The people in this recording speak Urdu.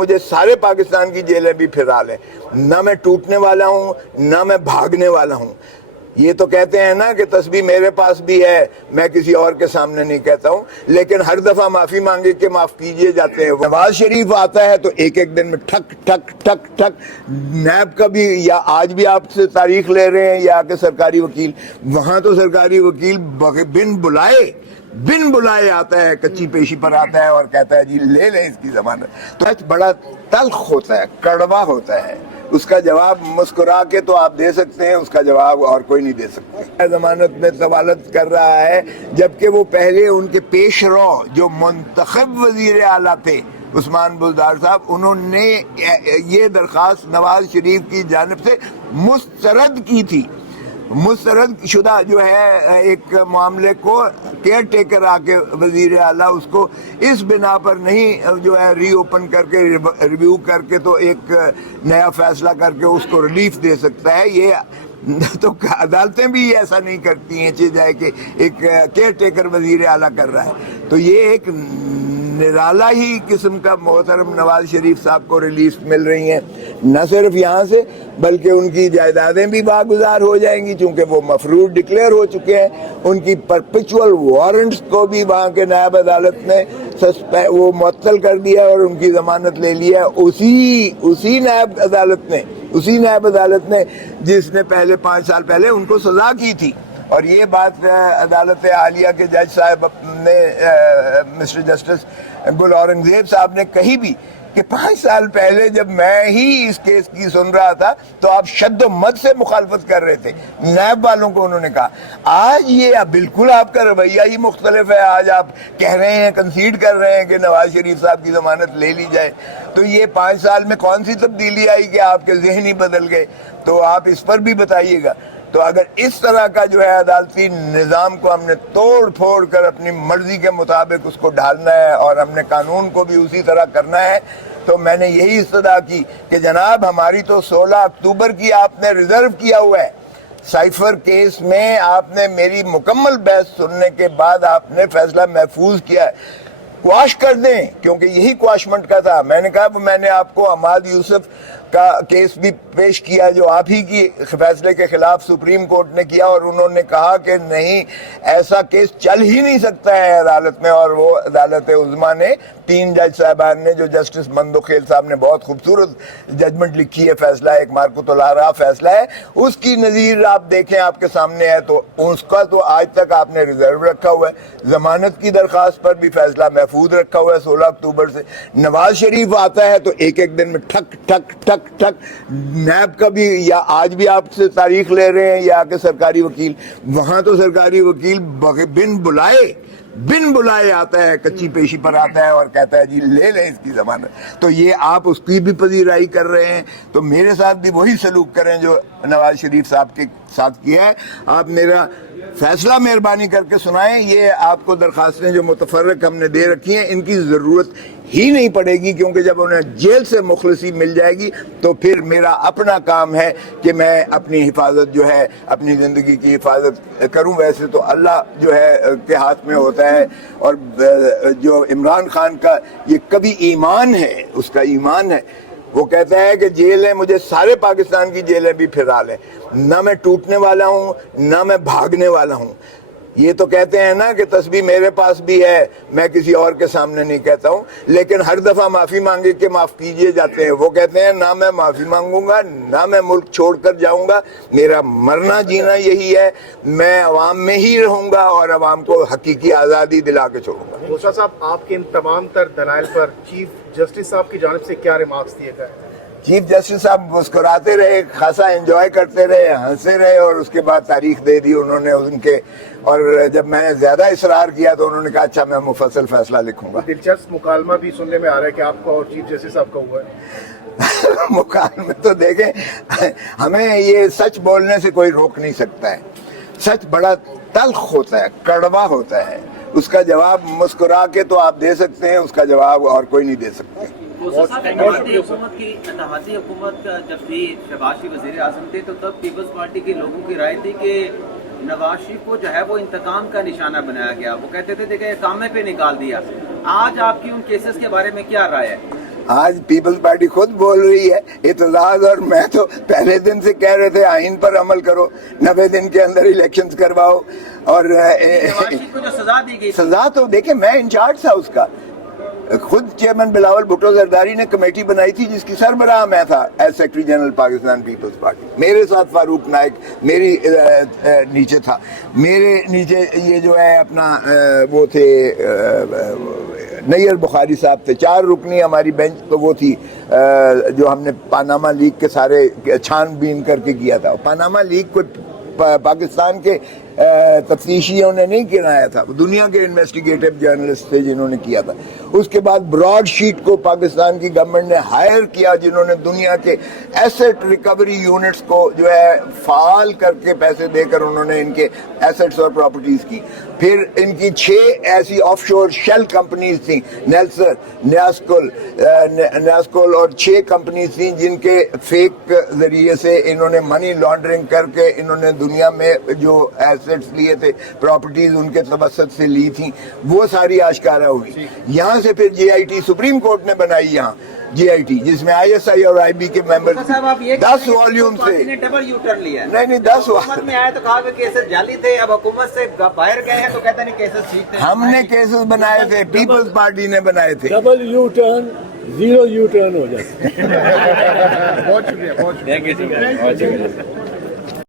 مجھے سارے پاکستان کی جیلیں بھی پھرا لیں، نہ میں ٹوٹنے والا ہوں نہ میں بھاگنے والا ہوں۔ یہ تو کہتے ہیں نا کہ تسبیح میرے پاس بھی ہے، میں کسی اور کے سامنے نہیں کہتا ہوں، لیکن ہر دفعہ معافی مانگے کہ معاف کیجئے جاتے ہیں۔ نواز شریف آتا ہے تو ایک ایک دن میں ٹھک ٹھک ٹھک ٹھک، نیب کا بھی، یا آج بھی آپ سے تاریخ لے رہے ہیں یا کہ سرکاری وکیل، وہاں تو سرکاری وکیل بن بلائے آتا ہے، کچی پیشی پر آتا ہے اور کہتا ہے جی لے لیں اس کی ضمانت۔ تو بڑا تلخ ہوتا ہے، کڑوا ہوتا ہے، اس کا جواب مسکرا کے تو آپ دے سکتے ہیں، اس کا جواب اور کوئی نہیں دے سکتا۔ ضمانت میں طوالت کر رہا ہے، جبکہ وہ پہلے ان کے پیش رو جو منتخب وزیر اعلیٰ تھے عثمان بزدار صاحب، انہوں نے یہ درخواست نواز شریف کی جانب سے مسترد کی تھی۔ مسترد شدہ جو ہے ایک معاملے کو کیئر ٹیکر آ کے وزیر اعلیٰ اس کو اس بنا پر نہیں جو ہے ری اوپن کر کے ریویو کر کے تو ایک نیا فیصلہ کر کے اس کو ریلیف دے سکتا ہے۔ یہ تو عدالتیں بھی ایسا نہیں کرتی ہیں، چاہے جائے کہ ایک کیئر ٹیکر وزیر اعلیٰ کر رہا ہے۔ تو یہ ایک نرالا ہی قسم کا محترم نواز شریف صاحب کو ریلیف مل رہی ہیں، نہ صرف یہاں سے بلکہ ان کی جائیدادیں بھی باگزار ہو جائیں گی، چونکہ وہ مفروض ڈکلیئر ہو چکے ہیں۔ ان کی پرپیچول وارنٹس کو بھی وہاں کے نائب عدالت نے وہ معطل کر دیا اور ان کی ضمانت لے لیا اسی نائب عدالت نے جس نے پہلے 5 سال پہلے ان کو سزا کی تھی۔ اور یہ بات عدالت عالیہ کے جج صاحب نے مسٹر جسٹس گل اورنگزیب صاحب نے کہی بھی کہ 5 سال پہلے جب میں ہی اس کیس کی سن رہا تھا تو آپ شد و مد سے مخالفت کر رہے تھے، نیب والوں کو انہوں نے کہا۔ آج یہ بالکل آپ کا رویہ ہی مختلف ہے، آج آپ کہہ رہے ہیں، کنسیڈ کر رہے ہیں کہ نواز شریف صاحب کی ضمانت لے لی جائے۔ تو یہ 5 سال میں کون سی تبدیلی آئی کہ آپ کے ذہن ہی بدل گئے؟ تو آپ اس پر بھی بتائیے گا۔ تو اگر اس طرح کا جو ہے عدالتی نظام کو ہم نے توڑ پھوڑ کر اپنی مرضی کے مطابق اس کو ڈھالنا ہے اور ہم نے قانون کو بھی اسی طرح کرنا ہے، تو میں نے یہی استدعا کی کہ جناب ہماری تو 16 اکتوبر کی آپ نے ریزرو کیا ہوا ہے، سائفر کیس میں آپ نے میری مکمل بحث سننے کے بعد آپ نے فیصلہ محفوظ کیا ہے، کواش کر دیں، کیونکہ یہی کواشمنٹ کا تھا۔ میں نے کہا میں نے آپ کو عماد یوسف کا کیس بھی پیش کیا جو آپ ہی کی فیصلے کے خلاف سپریم کورٹ نے کیا، اور انہوں نے کہا کہ نہیں ایسا کیس چل ہی نہیں سکتا ہے عدالت میں، اور وہ عدالت عظمیٰ نے 3 جج صاحبان نے، جو جسٹس مندو خیل صاحب نے بہت خوبصورت ججمنٹ لکھی ہے، فیصلہ ایک مارکوت الارا فیصلہ ہے، اس کی نظیر آپ دیکھیں آپ کے سامنے ہے۔ تو اس کا تو آج تک آپ نے ریزرو رکھا ہوا ہے، ضمانت کی درخواست پر بھی فیصلہ محفوظ رکھا ہوا ہے 16 اکتوبر سے۔ نواز شریف آتا ہے تو ایک ایک دن میں ٹھک ٹھک ٹھک ٹھک، نیب کا بھی، یا آج بھی آپ سے تاریخ لے رہے ہیں یا کہ سرکاری وکیل، وہاں تو سرکاری وکیل بن بلائے آتا ہے، کچی پیشی پر آتا ہے اور کہتا ہے جی لے لیں اس کی ضمانت۔ تو یہ آپ اس کی بھی پذیرائی کر رہے ہیں، تو میرے ساتھ بھی وہی سلوک کریں جو نواز شریف صاحب کے ساتھ کیا ہے۔ آپ میرا فیصلہ مہربانی کر کے سنائیں، یہ آپ کو درخواستیں جو متفرق ہم نے دے رکھی ہیں ان کی ضرورت ہی نہیں پڑے گی، کیونکہ جب انہیں جیل سے مخلصی مل جائے گی تو پھر میرا اپنا کام ہے کہ میں اپنی حفاظت جو ہے، اپنی زندگی کی حفاظت کروں۔ ویسے تو اللہ جو ہے کے ہاتھ میں ہوتا ہے، اور جو عمران خان کا یہ کبھی ایمان ہے، اس کا ایمان ہے، وہ کہتا ہے کہ جیلیں مجھے سارے پاکستان کی جیلیں بھی پھرا لیں، نہ میں ٹوٹنے والا ہوں نہ میں بھاگنے والا ہوں۔ یہ تو کہتے ہیں نا کہ تسبیح میرے پاس بھی ہے، میں کسی اور کے سامنے نہیں کہتا ہوں، لیکن ہر دفعہ معافی مانگے کہ معاف کیجئے جاتے ہیں۔ وہ کہتے ہیں نہ میں معافی مانگوں گا نہ میں ملک چھوڑ کر جاؤں گا، میرا مرنا جینا یہی ہے، میں عوام میں ہی رہوں گا اور عوام کو حقیقی آزادی دلا کے چھوڑوں گا۔ موسیٰ صاحب، آپ کے ان تمام تر دلائل پر چیف جسٹس صاحب کی جانب سے کیا ریمارکس دیے گئے؟ چیف جسٹس صاحب مسکراتے رہے، خاصا انجوائے کرتے رہے، ہنسے رہے، اور اس کے بعد تاریخ دے دی انہوں نے ان کے، اور جب میں نے زیادہ اصرار کیا تو انہوں نے کہا اچھا میں مفصل فیصلہ لکھوں گا۔ دلچسپ مکالمہ بھی سننے میں آ رہا ہے کہ آپ کا اور چیف جسٹس صاحب کا ہوا ہے۔ مکالمے تو دیکھیں، ہمیں یہ سچ بولنے سے کوئی روک نہیں سکتا ہے، سچ بڑا تلخ ہوتا ہے، کڑوا ہوتا ہے، اس کا جواب مسکرا کے تو آپ دے سکتے ہیں، اس کا جواب اور کوئی نہیں دے سکتا۔ اتحادی حکومت کا جب بھی شہباز شریف وزیر اعظم تھے تو تب پیپلز پارٹی کے لوگوں کی رائے تھی کہ نواز شریف کو جو ہے وہ انتقام کا نشانہ بنایا گیا، وہ کہتے تھے کہ کامے پہ نکال دیا۔ آج آپ کی ان کیسز کے بارے میں کیا رائے ہے؟ آج پیپلز پارٹی خود بول رہی ہے اعتزاز اور میں تو پہلے دن سے کہہ رہے تھے آئین پر عمل کرو, 90 دن کے اندر الیکشنز کرواؤ. اور نواز شریف کو جو سزا دی گئی سزا تو دیکھیں میں انچارج تھا اس کا, خود چیئرمین بلاول بھٹو زرداری نے کمیٹی بنائی تھی جس کی سربراہ میں تھا as secretary general Pakistan Peoples Party. میرے ساتھ فاروق نائک میری نیچے تھا, میرے نیچے یہ جو ہے اپنا وہ تھے نیر بخاری صاحب تھے. 4 رکنی ہماری بینچ تو وہ تھی جو ہم نے پاناما لیگ کے سارے چھان بین کر کے کیا تھا. پاناما لیگ کو پاکستان کے تفتیشیوں نے نہیں کرایا تھا, دنیا کے انویسٹیگیٹو جرنلسٹ تھے جنہوں نے کیا تھا. اس کے بعد براڈ شیٹ کو پاکستان کی گورنمنٹ نے ہائر کیا جنہوں نے دنیا کے ایسٹ ریکوری یونٹس کو جو ہے فعال کر کے پیسے دے کر انہوں نے ان کے ایسٹس اور پراپرٹیز کی. پھر ان کی 6 ایسی آف شور شیل کمپنیز تھیں, نیاسکول اور 6 کمپنیز تھیں جن کے فیک ذریعے سے انہوں نے منی لانڈرنگ کر کے انہوں نے دنیا میں جو ایسٹس لیے تھے, پراپرٹیز ان کے توسط سے لی تھیں, وہ ساری آشکارا ہوئی. یہاں سے پھر جے آئی ٹی سپریم کورٹ نے بنائی, یہاں جے آئی ٹی جس میں آئی ایس آئی اور آئی بی کے ممبر 10 والیوم سے ڈبل یو ٹرن لیا. نہیں 10 حکومت میں آئے تو کہا کہ کیسز جعلی تھے, اب حکومت سے باہر گئے ہیں تو کہتے نہیں کیسز ٹھیک تھے. ہم نے کیسز بنائے تھے, پیپلز پارٹی نے بنائے تھے. Double U turn 0 U turn ہو جاتا ہے. بہت شکریہ.